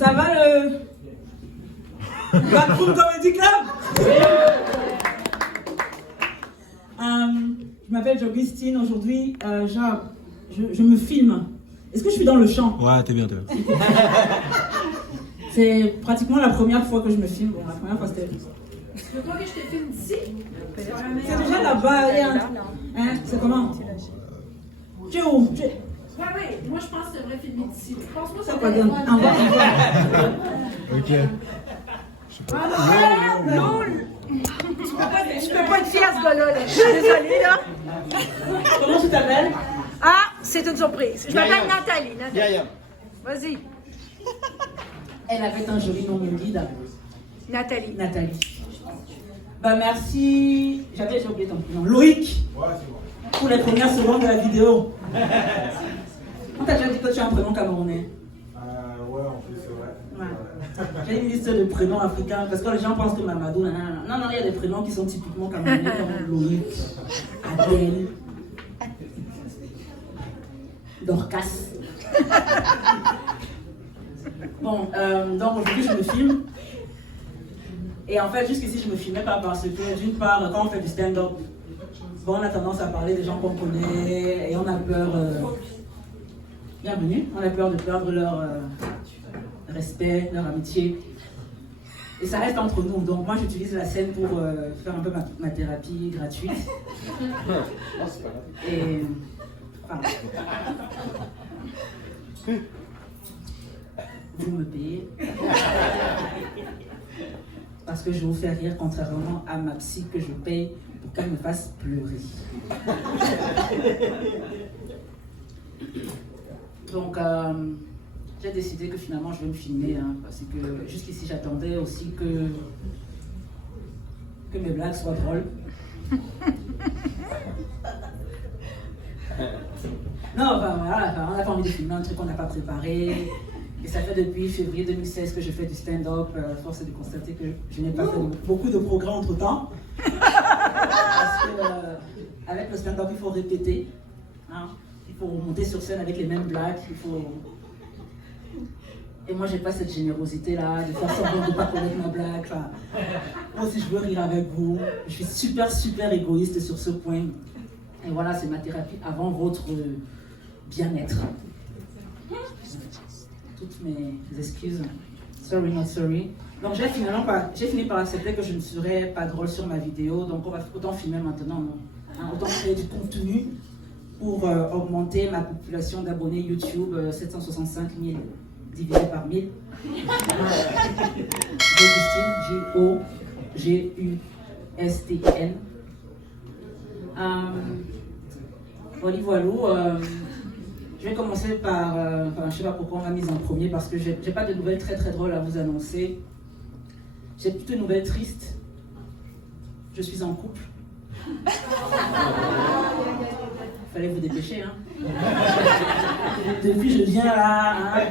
Ça va le Backroom Comedy Club? Je m'appelle Jogustine. Aujourd'hui, je me filme. Est-ce que je suis dans le champ? Ouais, t'es bien, t'es bien. C'est pratiquement la première fois que je me filme. Bon, la première fois c'était... Tu veux pas que je te filme d'ici? C'est déjà là-bas. Hein? C'est comment? Tu es où? Ouais, moi je pense que tu devrais filmer d'ici. Pense-moi sur Ça le va téléphone. Ok. Non, je peux pas être fière ce gars-là. Je suis désolée là. Comment tu t'appelles? Ah, c'est une surprise. Je m'appelle Nathalie. Yaya. Vas-y. Elle avait un joli nom de guide. Nathalie. Bah merci. J'ai oublié ton prénom. Loïc. Ouais, c'est bon. Pour les premières secondes de la vidéo. On t'a déjà dit que tu as un prénom camerounais? Ouais, en plus, c'est vrai. Ouais. J'ai une liste de prénoms africains parce que les gens pensent que Mamadou, non, il y a des prénoms qui sont typiquement camerounais comme Loïc, Adèle, Dorcas. Bon, donc aujourd'hui je me filme. Et en fait, jusqu'ici, je ne me filmais pas parce que, d'une part, quand on fait du stand-up, bon, on a tendance à parler des gens qu'on connaît et on a peur. Bienvenue, on a peur de perdre leur respect, leur amitié. Et ça reste entre nous. Donc, moi, j'utilise la scène pour faire un peu ma thérapie gratuite. Et. Enfin. Vous me payez. Parce que je vous fais rire, contrairement à ma psy que je paye pour qu'elle me fasse pleurer. Donc, j'ai décidé que finalement je vais me filmer, hein, parce que jusqu'ici j'attendais aussi que mes blagues soient drôles. Non, enfin voilà, on n'a pas envie de filmer un truc qu'on n'a pas préparé. Et ça fait depuis février 2016 que je fais du stand-up. Force est de constater que je n'ai pas fait beaucoup de progrès entre-temps. Parce que avec le stand-up, il faut répéter. Hein. Il faut remonter sur scène avec les mêmes blagues. Et moi, j'ai pas cette générosité-là de faire semblant de ne pas connaître ma blague. Enfin, moi aussi, je veux rire avec vous. Je suis super égoïste sur ce point. Et voilà, c'est ma thérapie avant votre bien-être. Toutes mes excuses. Sorry, not sorry. Donc j'ai fini par accepter que je ne serais pas drôle sur ma vidéo. Donc on va autant filmer maintenant, non? Hein, autant créer du contenu pour augmenter ma population d'abonnés YouTube, 765 000 divisé par 1000. Jogustine, J-O-G-U-S-T-I-N. Voilà. Je vais commencer par, je ne sais pas pourquoi on m'a mise en premier, parce que je n'ai pas de nouvelles très drôles à vous annoncer. J'ai plutôt une nouvelle triste. Je suis en couple. Fallait vous dépêcher, hein. Depuis, je viens là, hein.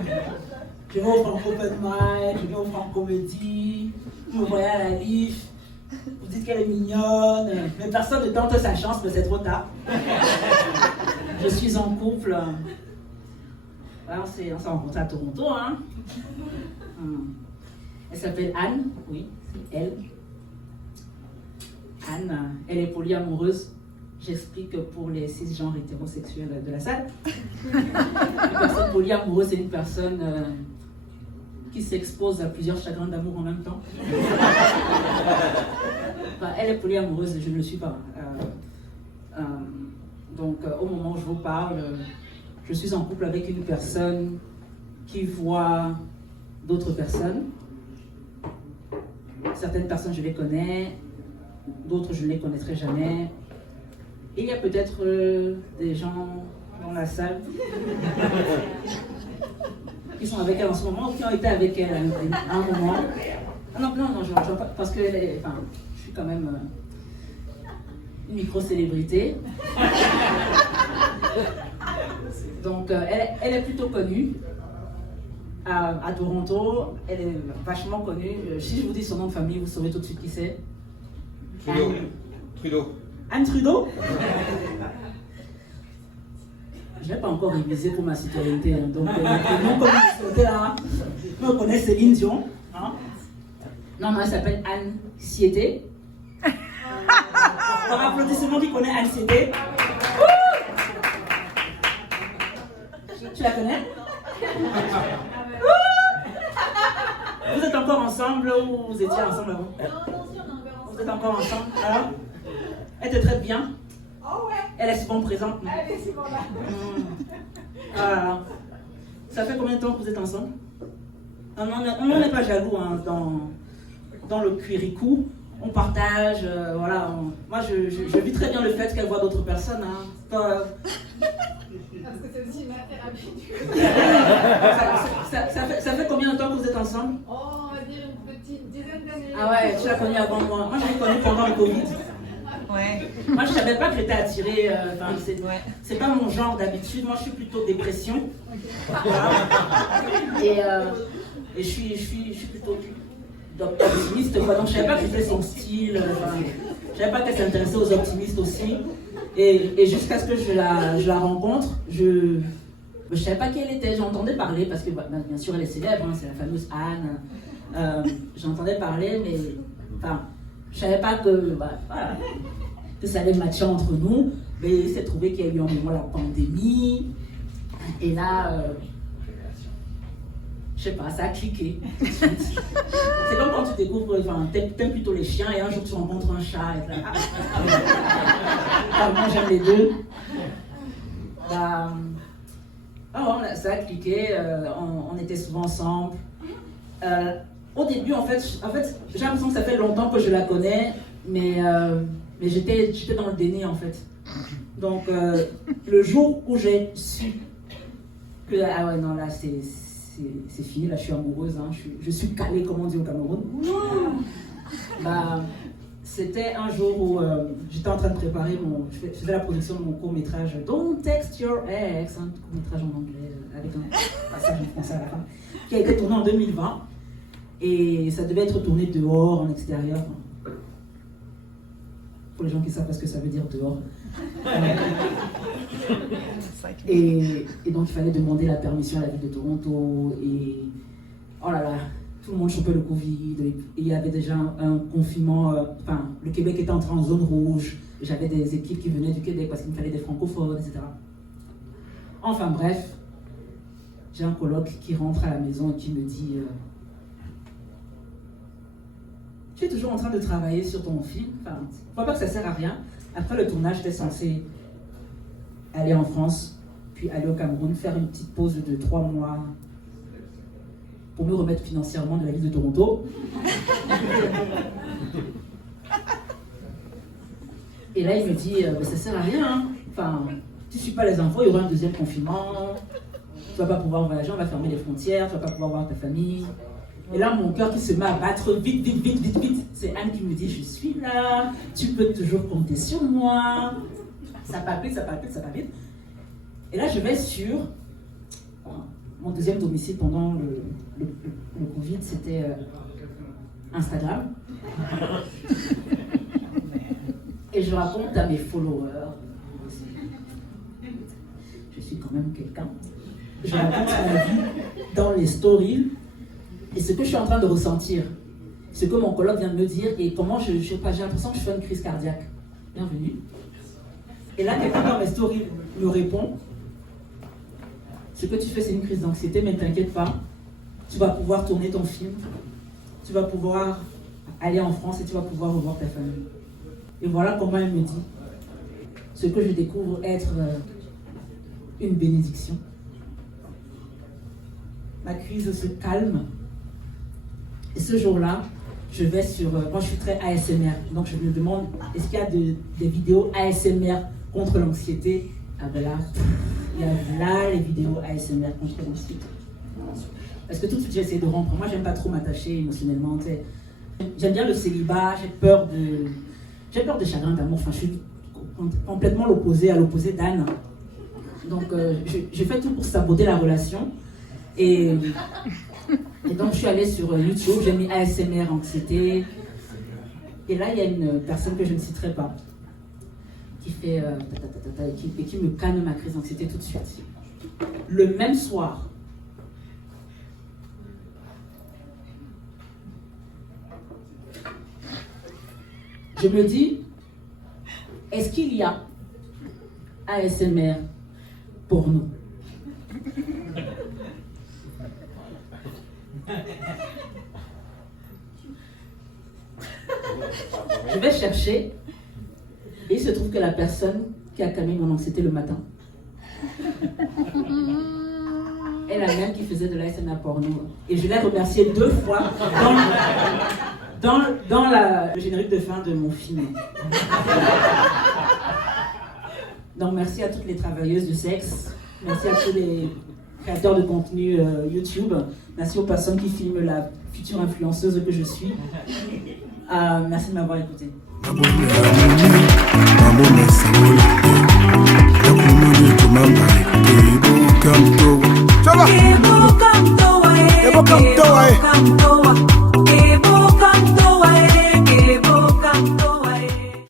Je vais au Franco Open Mic, je vais au Franco Comédie, vous me voyez à la LIF, vous dites qu'elle est mignonne, mais personne ne tente sa chance, mais c'est trop tard. Je suis en couple. Là, on s'est rencontrés à Toronto, hein. Elle s'appelle Anne, oui, elle. Anne, elle est polyamoureuse. J'explique pour les cisgenres hétérosexuels de la salle. Une personne polyamoureuse, c'est une personne qui s'expose à plusieurs chagrins d'amour en même temps. Enfin, elle est polyamoureuse, je ne le suis pas. Donc, au moment où je vous parle, je suis en couple avec une personne qui voit d'autres personnes. Certaines personnes, je les connais, d'autres, je ne les connaîtrai jamais. Et il y a peut-être des gens dans la salle qui sont avec elle en ce moment ou qui ont été avec elle à un moment. Ah non, parce que je suis quand même une micro-célébrité. Donc, elle est plutôt connue à Toronto. Elle est vachement connue. Si je vous dis son nom de famille, vous saurez tout de suite qui c'est. Trudeau. Anne Trudeau? Je n'ai pas encore révisé pour ma citoyenneté. Hein, donc, non comme vous là. on connaît Céline Dion. Hein? Non, elle s'appelle Anxiété. Par applaudissement, qui connaît Anxiété? Tu la connais? Vous êtes encore ensemble ou vous étiez ensemble avant? Vous êtes encore ensemble? Alors, elle te traite bien? Elle est souvent présente? Elle est souvent là. Ça fait combien de temps que vous êtes ensemble? On n'en est pas jaloux hein, dans le cuiricou. On partage, voilà. Moi, je vis très bien le fait qu'elle voit d'autres personnes. Hein. Parce que c'est aussi ma thérapie. Ça fait combien de temps que vous êtes ensemble? Oh, on va dire une petite dizaine d'années. Ah ouais, tu l'as connue avant moi. Moi, je l'ai connue pendant le Covid. Ouais. Moi, je ne savais pas que j'étais attirée. C'est pas mon genre d'habitude. Moi, je suis plutôt dépression. Voilà. Et je suis plutôt optimiste. Quoi. Donc, je ne savais pas que c'était son style. Je ne savais pas qu'elle s'intéressait aux optimistes aussi. Et jusqu'à ce que je la rencontre, je ne savais pas qui elle était. J'entendais parler, parce que bien sûr, elle est célèbre. Hein, c'est la fameuse Anne. J'entendais parler, mais je ne savais pas que ça allait matcher entre nous, mais il s'est trouvé qu'il y a eu en moment la pandémie, et là, je sais pas, ça a cliqué tout de suite. C'est comme quand tu découvres, t'aimes plutôt les chiens, et un jour tu rencontres un chat, et là, moi j'aime les deux. Ça a cliqué, on était souvent ensemble. Au début, en fait, j'ai l'impression que ça fait longtemps que je la connais, mais j'étais dans le déni, en fait. Donc, le jour où j'ai su que, ah ouais, non, là, c'est fini, là, je suis amoureuse, hein, je suis calée, comme on dit au Cameroun. C'était un jour où j'étais en train de préparer je faisais la production de mon court-métrage Don't Text Your Ex, un court-métrage en anglais, avec un passage en français à la fin, qui a été tourné en 2020. Et ça devait être tourné dehors, en extérieur. Pour les gens qui savent pas ce que ça veut dire dehors. Et donc il fallait demander la permission à la ville de Toronto. Et oh là là, tout le monde chopait le Covid. Et il y avait déjà un confinement. Le Québec était entré en zone rouge. J'avais des équipes qui venaient du Québec parce qu'il me fallait des francophones, etc. Enfin bref, j'ai un coloc qui rentre à la maison et qui me dit... tu es toujours en train de travailler sur ton film. Je ne crois pas que ça sert à rien. Après le tournage, j'étais censée aller en France, puis aller au Cameroun, faire une petite pause de 3 mois pour me remettre financièrement de la ville de Toronto. Et là, il me dit, ça sert à rien. Hein. Tu ne suis pas les infos, il y aura un deuxième confinement. Tu ne vas pas pouvoir voyager, on va fermer les frontières, tu ne vas pas pouvoir voir ta famille. Et là, mon cœur qui se met à battre vite. C'est Anne qui me dit, je suis là, tu peux toujours compter sur moi. Ça palpite. Et là, je vais sur mon deuxième domicile pendant le Covid, c'était Instagram. Et je raconte à mes followers, je suis quand même quelqu'un, je raconte ma vie dans les stories. Et ce que je suis en train de ressentir, ce que mon colloque vient de me dire, et comment j'ai l'impression que je fais une crise cardiaque. Bienvenue. Et là, quelqu'un dans mes stories me répond, ce que tu fais, c'est une crise d'anxiété, mais ne t'inquiète pas, tu vas pouvoir tourner ton film, tu vas pouvoir aller en France et tu vas pouvoir revoir ta famille. Et voilà comment elle me dit, ce que je découvre être une bénédiction. Ma crise se calme. Et ce jour-là, je vais sur... moi, je suis très ASMR. Donc, je me demande, est-ce qu'il y a des vidéos ASMR contre l'anxiété? Ah ben là, il y a là les vidéos ASMR contre l'anxiété. Parce que tout de suite, j'ai essayé de rompre. Moi, j'aime pas trop m'attacher émotionnellement. T'sais. J'aime bien le célibat, j'ai peur de chagrin d'amour. Enfin, je suis complètement à l'opposé d'Anne. Donc, je fais tout pour saboter la relation. Et donc, je suis allée sur YouTube, j'ai mis ASMR anxiété. Et là, il y a une personne que je ne citerai pas qui fait et qui me calme ma crise d'anxiété tout de suite. Le même soir, Je me dis, est-ce qu'il y a ASMR pour nous? Je vais chercher et il se trouve que la personne qui a calmé mon anxiété le matin est la même qui faisait de l'ASMR porno. Et je l'ai remerciée 2 fois dans le générique de fin de mon film. Donc merci à toutes les travailleuses du sexe, merci à tous les créateurs de contenu YouTube, merci aux personnes qui filment la future influenceuse que je suis. Merci de m'avoir écouté. Come to